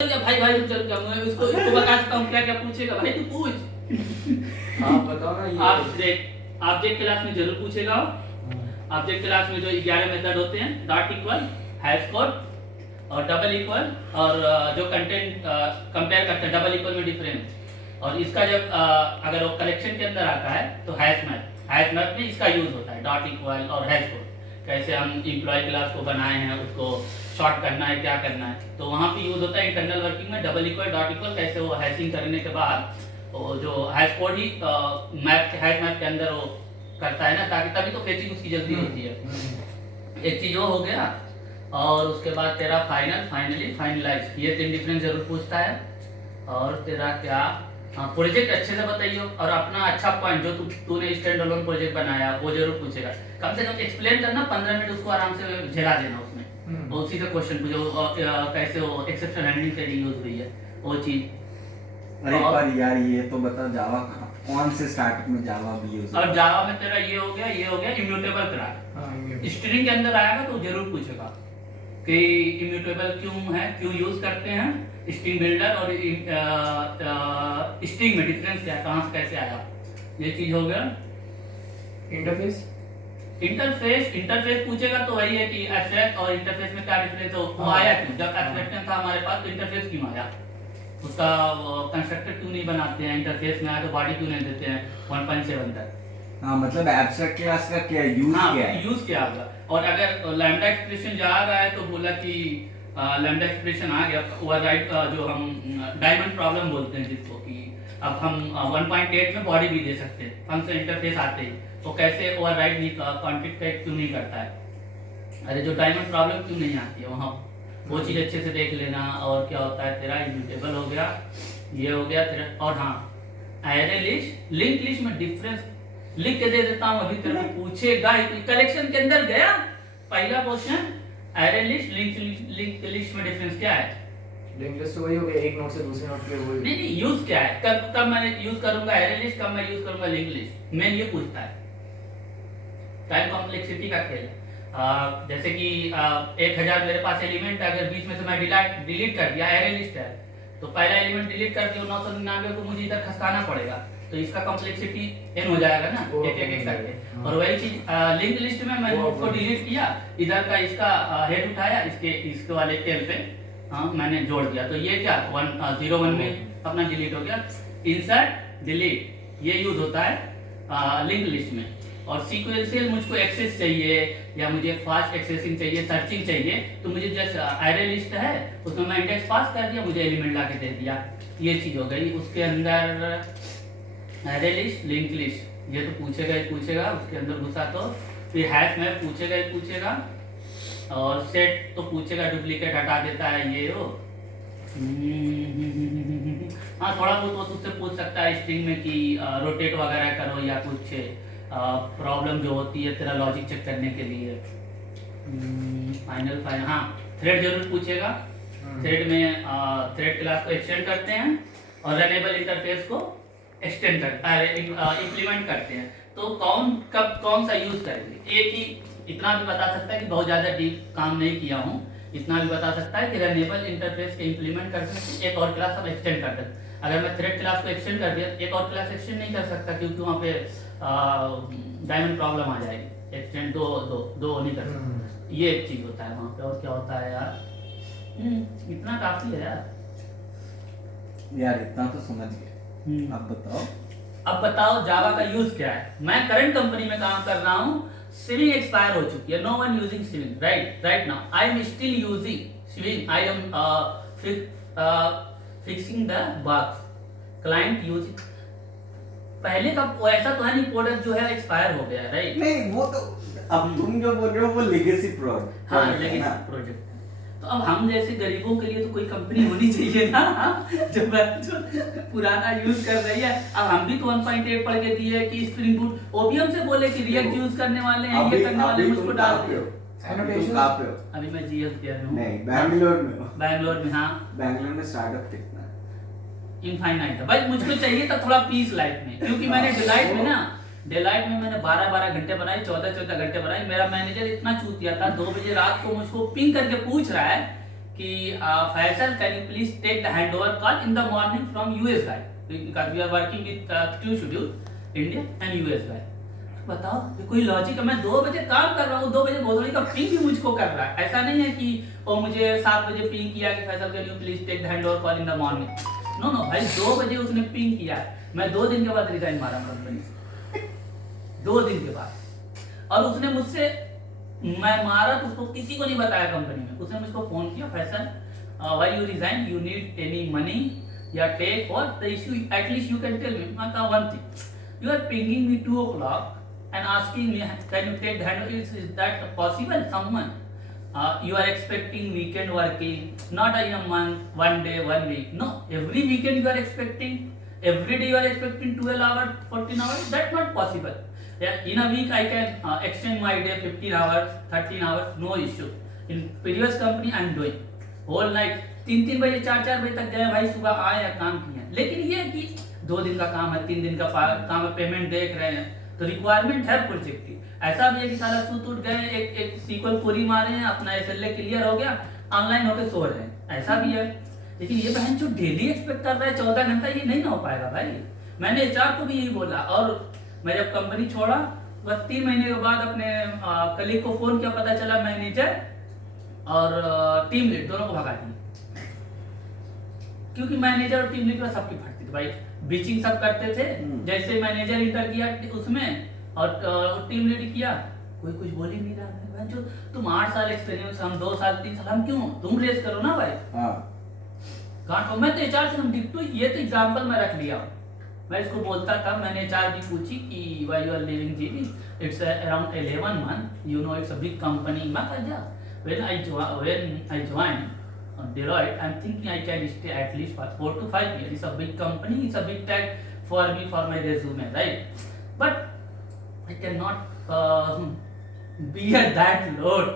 क्या भाई भाई रुक क्या मैं इसको बता सकता हूँ क्या क्या पूछेगा भाई तू पूछ। आप बताओ ना ये ऑब्जेक्ट क्लास में जरूर पूछेगा। ऑब्जेक्ट क्लास में जो 11 मेथड होते हैं, डॉट इक्वल, हैश कोड और डबल इक्वल, और जो कंटेंट कंपेयर करते हैं डबल इक्वल में डिफरेंस। और इसका जब अगर वो कलेक्शन के अंदर आता है तो हैश मैप में इसका यूज होता है, डॉट इक्वल और हैश कोड। कैसे हम इम्प्लॉय क्लास को बनाए हैं, उसको शॉर्ट करना है, क्या करना है, तो वहाँ पे यूज होता है इंटरनल वर्किंग में डबल इक्वल डॉट इक्वल। कैसे वो हैशिंग करने के बाद वो जो हैश कोड ही हैश मैप के अंदर वो करता है ना, ताकि तभी तो फेचिंग उसकी जल्दी होती है। एक चीज वो हो गया। और उसके बाद तेरा फाइनली फाइनलाइज, ये 3 डिफरेंस जरूर पूछता है। और तेरा क्या प्रोजेक्ट अच्छे से बताइए, और अपना अच्छा पॉइंट जो तूने स्टैंड अलोन प्रोजेक्ट बनाया वो जरूर पूछेगा। कम से कम एक्सप्लेन करना 15 मिनट, उसको आराम से झेला देना उसमें। और उसी से क्वेश्चन पूछो कैसे वो एक्सेप्शन हैंडलिंग तेरी यूज हुई है वो चीज। अरे पर यार ये तो बता, जावा कौन से स्टार्टअप में जावा भी यूज और जावा में तेरा ये हो गया इम्यूटेबल क्लास। स्ट्रिंग के अंदर आएगा तो जरूर पूछेगा कि इम्यूटेबल क्यों है, क्यों यूज करते हैं, स्ट्रिंग बिल्डर और स्ट्रिंग में डिफरेंस क्या है, कहां से कैसे आया, ये चीज हो गया। इंटरफेस पूछेगा तो वही है कि एब्स्ट्रैक्ट और इंटरफेस में क्या डिफरेंस है, वो आया क्यों, जब एब्स्ट्रैक्शन था हमारे पास तो इंटरफेस क्यों आया, उसका कंस्ट्रक्टर क्यों नहीं बनाते हैं, इंटरफेस में आया तो बॉडी क्यों नहीं देते हैं 1.7 तक। हाँ, मतलब एब्स्ट्रैक्ट क्लास का क्या यूज क्या है, यूज क्या होगा। और अगर लैम्डा एक्सप्रेशन जा रहा है तो बोला कि लैम्डा एक्सप्रेशन आ गया ओवरराइड, जो हम डायमंड प्रॉब्लम बोलते हैं जिसको, कि अब हम 1.8 में बॉडी भी दे सकते हैं फंक्शन इंटरफेस आते ही, तो कैसे ओवरराइड नहीं, कॉन्फ्लिक्ट क्यों नहीं करता है, अरे जो डायमंड प्रॉब्लम क्यों नहीं आती है वहाँ, वो चीज़ अच्छे से देख लेना। और क्या होता है तेरा इम्यूटेबल हो गया, ये हो गया तेरा। और हाँ, एरे लिस्ट, लिंक लिस्ट में डिफरेंस लिख के दे देता हूँ, अभी तेरे को पूछेगा। कलेक्शन के अंदर गया पहला question, array list link list में डिफरेंस क्या है। लिंक लिस्ट वही हो गया, एक नोड से दूसरे नोड पे वही। नहीं, यूज क्या है, कब मैं यूज करूंगा एरे लिस्ट, कब मैं यूज करूंगा लिंक लिस्ट, मेन ये पूछता है। टाइम कॉम्प्लेक्सिटी का खेल है। जैसे कि 1000 मेरे पास एलिमेंट है, अगर बीच में से मैं डिलीट कर दिया, एरे लिस्ट है तो पहला एलिमेंट डिलीट कर दिया 999 को मुझे इधर खसकाना पड़ेगा, तो इसका कॉम्प्लेक्सिटी n हो जाएगा ना, एक करके। और वही चीज लिंक लिस्ट में मैंने उसको डिलीट किया, इधर का इसका हेड उठाया, इसके वाले टेल पे मैंने जोड़ दिया, तो ये क्या 101 में अपना डिलीट हो गया। इंसर्ट डिलीट ये यूज होता है लिंक लिस्ट में। और सीक्वेंशियल मुझको एक्सेस चाहिए या मुझे फास्ट एक्सेसिंग चाहिए, सर्चिंग चाहिए, तो मुझे जैसे एरे लिस्ट है उसमें मैं इंडेक्स पास कर दिया, मुझे एलिमेंट ला के दे दिया, ये चीज हो गई। उसके अंदर एरे लिस्ट, लिंक लिस्ट ये तो पूछेगा ही पूछेगा, उसके अंदर घुसा तो फिर हैश मैप पूछेगा ही पूछेगा, और सेट तो पूछेगा, डुप्लीकेट हटा देता है ये वो। हाँ, थोड़ा बहुत वो तुझसे पूछ सकता है स्ट्रिंग में कि रोटेट वगैरह करो या कुछ प्रॉब्लम जो होती है तेरा लॉजिक चेक करने के लिए। फाइनल हाँ, थ्रेड जरूर पूछेगा। थ्रेड में थ्रेड क्लास को एक्सटेंड करते हैं और रनेबल इंटरफेस को एक्सटेंड इम्प्लीमेंट करते हैं, तो कौन सा यूज करेंगे। एक ही इतना भी बता सकता है कि बहुत ज़्यादा डीप काम नहीं किया हूँ, इतना भी बता सकता है कि रनेबल इंटरफेस के इम्प्लीमेंट करते हैं एक और क्लास हम एक्सटेंड करते हैं। अगर मैं थ्रेड क्लास को एक्सटेंड कर दिया, एक और क्लास एक्सटेंड नहीं कर सकता, क्योंकि वहाँ पे डायमंड प्रॉब्लम आ जाएगी, एक्सटेंड दो नहीं कर सकता, ये एक चीज होता है वहाँ पे। और क्या होता है यार, इतना काफी है यार इतना तो समझ गए। अब बताओ जावा का यूज क्या है। मैं करंट कंपनी में काम कर रहा हूँ, स्विंग एक्सपायर हो चुकी है, no one using swing right now, I am still using swing, I am fixing the bugs, client using. पहले का ऐसा तो है नहीं, प्रोडक्ट जो है एक्सपायर हो गया, राइट। नहीं, वो तो अब तुम जो बोल रहे हो वो लेगेसी प्रोडक्ट। हाँ, लेगेसी प्रोजेक्ट। तो अब हम जैसे गरीबों के लिए तो कोई कंपनी होनी चाहिए ना, जो पुराना यूज कर रही है। अब हम भी तो 1.8 पढ़ के दिए कि स्प्रिंग बूट, ओबीएम से बोले कि रिएक्ट यूज करने वाले हैं, ये करने वाले, मुझको डाल दियो। अभी मैं जीएस किया हूं। नहीं, बैंगलोर में। हाँ, बैंगलोर में स्टार्टअप कितना है? इनफाइनाइट है भाई, मुझको चाहिए था थोड़ा पीस लाइफ में, क्योंकि मैंने डिलाइट में मैंने 12 घंटे बनाई, 14 घंटे बनाई। मेरा मैनेजर इतना चूतिया था, 2 बजे रात को मुझको पिंग करके पूछ रहा है कि Faisal can you please take the handover call in the morning from US guy, because we are working with two schedule, India and US guy. बताओ ये कोई लॉजिक है? मैं 2 बजे काम कर रहा हूँ, 2 बजे भोसड़ी का पिंग भी मुझको कर रहा है। ऐसा नहीं है कि वो मुझे 7 बजे पिंग किया कि Faisal can you please take the handover call in the morning. No no भाई, 2 बजे उसने पिंग किया, मैं 2 दिन के बाद रिजाइन मारा कंपनी से, 2 दिन के बाद। और उसने मुझसे, मैं मारा तो उसको किसी को नहीं बताया कंपनी में, उसने मुझको फोन किया, Faisal why you resign, you need any money या टेक और the issue, at least you can tell me. मैं कहा one thing, you are pinging me 2 o'clock and asking me can you take the handover, is that possible? Someone you are expecting weekend working, not in a month, 1 day, 1 week, no, every weekend you are expecting, every day you are expecting 12 hours, 14 hours, that's not possible. Yeah, in a week I can extend my day 15 hours, 13 hours, no issue. In previous company I am doing whole night, 3 बजे 4 बजे तक गए भाई, सुबह आए या काम किए। लेकिन ये कि 2 दिन का काम है, 3 दिन का काम है, पेमेंट देख रहे हैं, तो रिक्वायरमेंट है प्रोजेक्ट की। ऐसा भी है कि साला सूत उठ गए, एक सीक्वल पूरी मारे हैं, अपना एसएलए क्लियर हो गया, ऑनलाइन होके सो रहे हैं, ऐसा भी है। लेकिन ये बहन जो डेली एक्सपेक्ट कर रहा है 14 घंटा, ये नहीं ना हो पाएगा भाई। मैंने एचआर को भी यही बोला, और मैं जब कंपनी छोड़ा बस 3 महीने के बाद अपने कलीग को फोन किया, पता चला मैनेजर और टीम लीड दोनों को भगा दिया, क्योंकि मैनेजर और टीम लीड का सबकी फटती थी भाई, बीचिंग सब करते थे। जैसे मैनेजर इंटर किया उसमें और टीम लीड किया, कोई कुछ बोल ही नहीं रहा। जो तुम 8 साल एक्सपीरियंस, हम 2 साल 3 साल, हम क्यों, तुम रेस करो ना भाई। कहाँ मैं तो एचआर से हम डिक्टो, ये तो एग्जांपल मैं रख लिया, मैं इसको बोलता था। मैंने एचआर भी पूछी कि why you are leaving GB, it's around 11 month, you know it's a big company. मैं कह जा when I joined Deloitte, I'm thinking I can stay at least for 4 to 5 years. It's a big company, it's a big tag for me, for my resume, right? But I cannot bear that load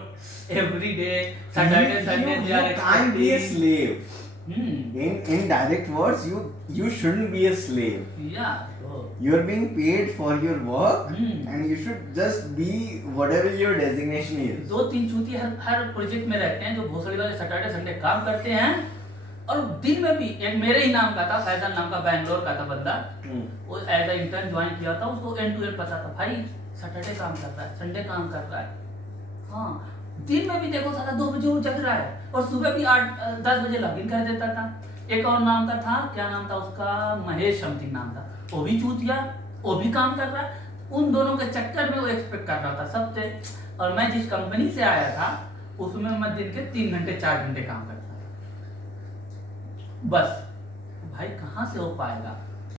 every day, Saturday, Sunday. You can't be a slave. In direct words, you shouldn't be a slave. Yeah. So, You are being paid for your work, Hmm. and you should just be whatever your designation is. 2-3 चूती हर project में रहते हैं, जो भोसड़ी वाले Saturday Sunday काम करते हैं। और दिन में भी एक मेरे ही नाम का था, फैजल नाम का, बैंगलोर का था बंदा, वो एज अ इंटर्न ज्वाइन किया था, उसको एंड टू एंड पता था भाई, सैटरडे काम करता है, संडे काम करता है। हाँ, दिन में भी देखो साला 2 बजे वो जग रहा है, और सुबह भी 8-10 बजे लॉगिन कर देता था। एक और नाम का था, क्या नाम था उसका, महेश समथिंग नाम था, वो भी चूतिया, वो भी काम कर रहा है। उन दोनों के चक्कर में वो एक्सपेक्ट कर रहा था सबसे। और मैं जिस कंपनी से आया था उसमें मैं दिन के 3 घंटे 4 घंटे काम करता था बस। भाई कहाँ से हो पाएगा?